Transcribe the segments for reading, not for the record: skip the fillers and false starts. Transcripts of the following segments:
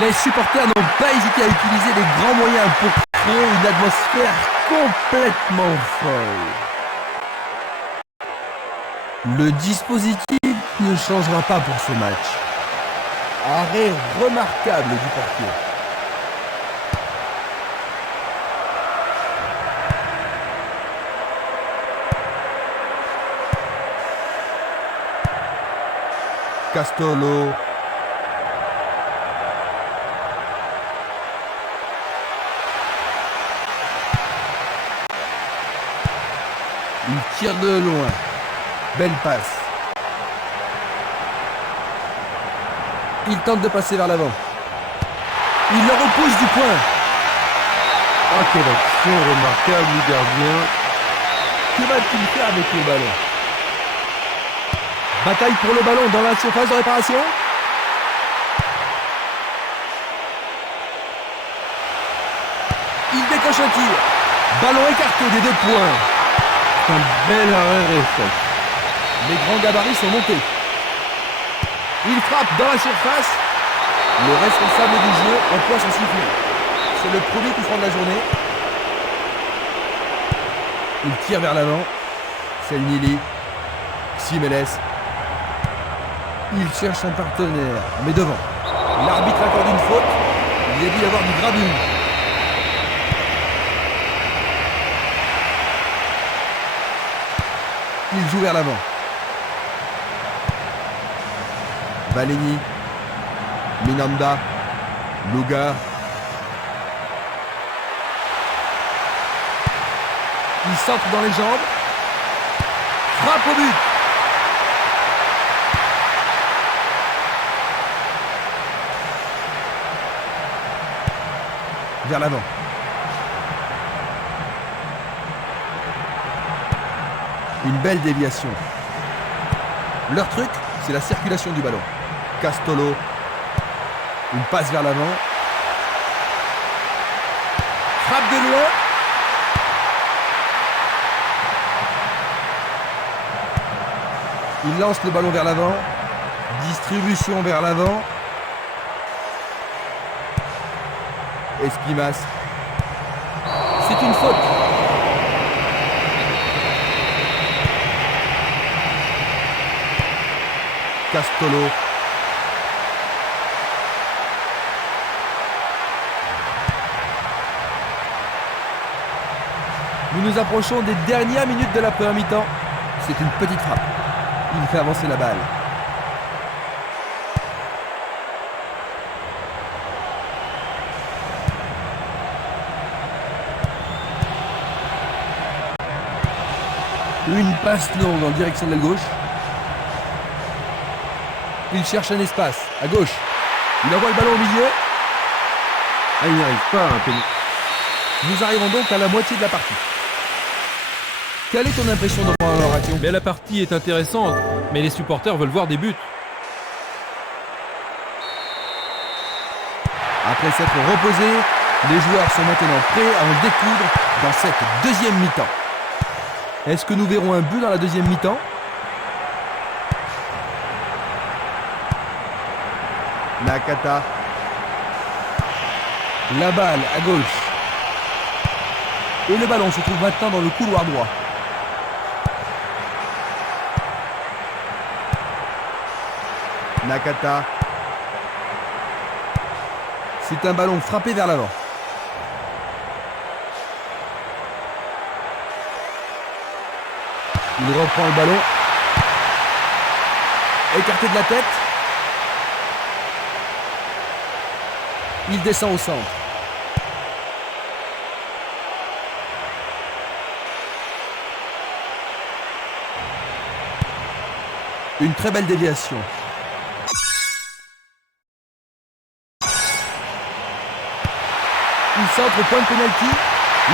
Les supporters n'ont pas hésité à utiliser les grands moyens pour créer une atmosphère complètement folle. Le dispositif ne changera pas pour ce match. Arrêt remarquable du portier. Castolo. Il tire de loin. Belle passe. Il tente de passer vers l'avant. Il le repousse du point. Ah, quelle action remarquable du gardien. Que va-t-il faire avec le ballon? Bataille pour le ballon dans la surface de réparation. Il décoche un tir. Ballon écarté des 2 points. Un bel arrêt réflexe. Les grands gabarits sont montés. Il frappe dans la surface. Le responsable du jeu emploie son sifflet. C'est le premier coup franc de la journée. Il tire vers l'avant. C'est Nili. Ximénez. Il cherche un partenaire, mais devant. L'arbitre accorde une faute. Il y a dû y avoir du grabuge. Il joue vers l'avant. Valeni. Minanda. Luga. Il centre dans les jambes. Frappe au but. Vers l'avant. Une belle déviation. Leur truc, c'est la circulation du ballon. Castolo. Une passe vers l'avant. Frappe de loin. Il lance le ballon vers l'avant. Distribution vers l'avant. Espimas. C'est une faute. Castolo. Nous nous approchons des dernières minutes de la première mi-temps. C'est une petite frappe. Il fait avancer la balle. Une passe longue en direction de la gauche. Il cherche un espace, à gauche. Il envoie le ballon au milieu. Ah, il n'y arrive pas à pénétrer. Nous arrivons donc à la moitié de la partie. Quelle est ton impression devant leur action? Mais la partie est intéressante, mais les supporters veulent voir des buts. Après s'être reposés, les joueurs sont maintenant prêts à en découdre dans cette deuxième mi-temps. Est-ce que nous verrons un but dans la deuxième mi-temps? Nakata. La balle à gauche. Et le ballon se trouve maintenant dans le couloir droit. Nakata. C'est un ballon frappé vers l'avant. Il reprend le ballon. Écarté de la tête. Il descend au centre. Une très belle déviation. Il centre au point de pénalty.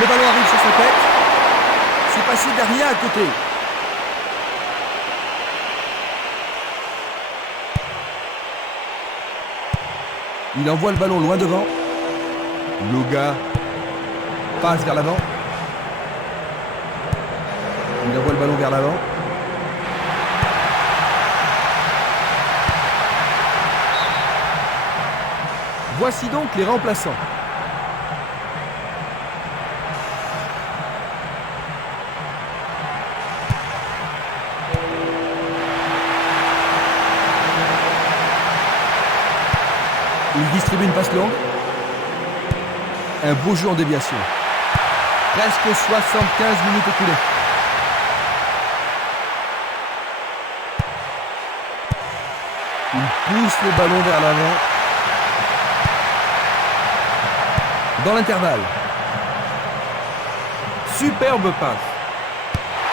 Le ballon arrive sur sa tête. C'est passé derrière à côté. Il envoie le ballon loin devant. Luga passe vers l'avant. Il envoie le ballon vers l'avant. Voici donc les remplaçants. Il distribue une passe longue. Un beau jeu en déviation. Presque 75 minutes écoulées. Il pousse le ballon vers l'avant. Dans l'intervalle. Superbe passe.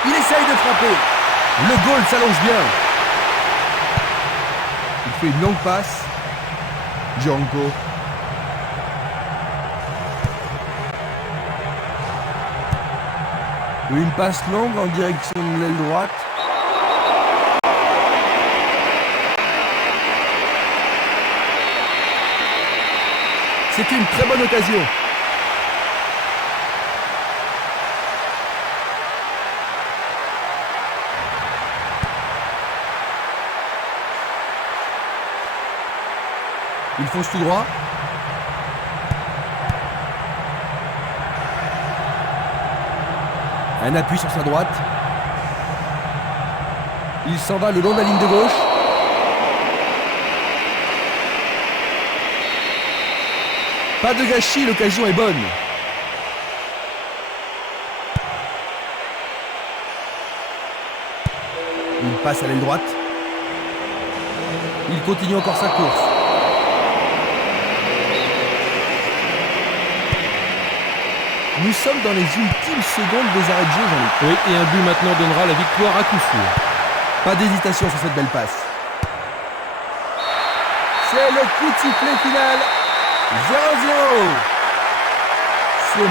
Il essaye de frapper. Le goal s'allonge bien. Il fait une longue passe. Django. Une passe longue en direction de l'aile droite. C'est une très bonne occasion. Il fonce tout droit. Un appui sur sa droite. Il s'en va le long de la ligne de gauche. Pas de gâchis, l'occasion est bonne. Il passe à l'aile droite. Il continue encore sa course. Nous sommes dans les ultimes secondes des arrêts de jeu, Jean-Luc. Oui, et un but maintenant donnera la victoire à coup sûr. Pas d'hésitation sur cette belle passe. C'est le coup de sifflet final. 0-0. C'est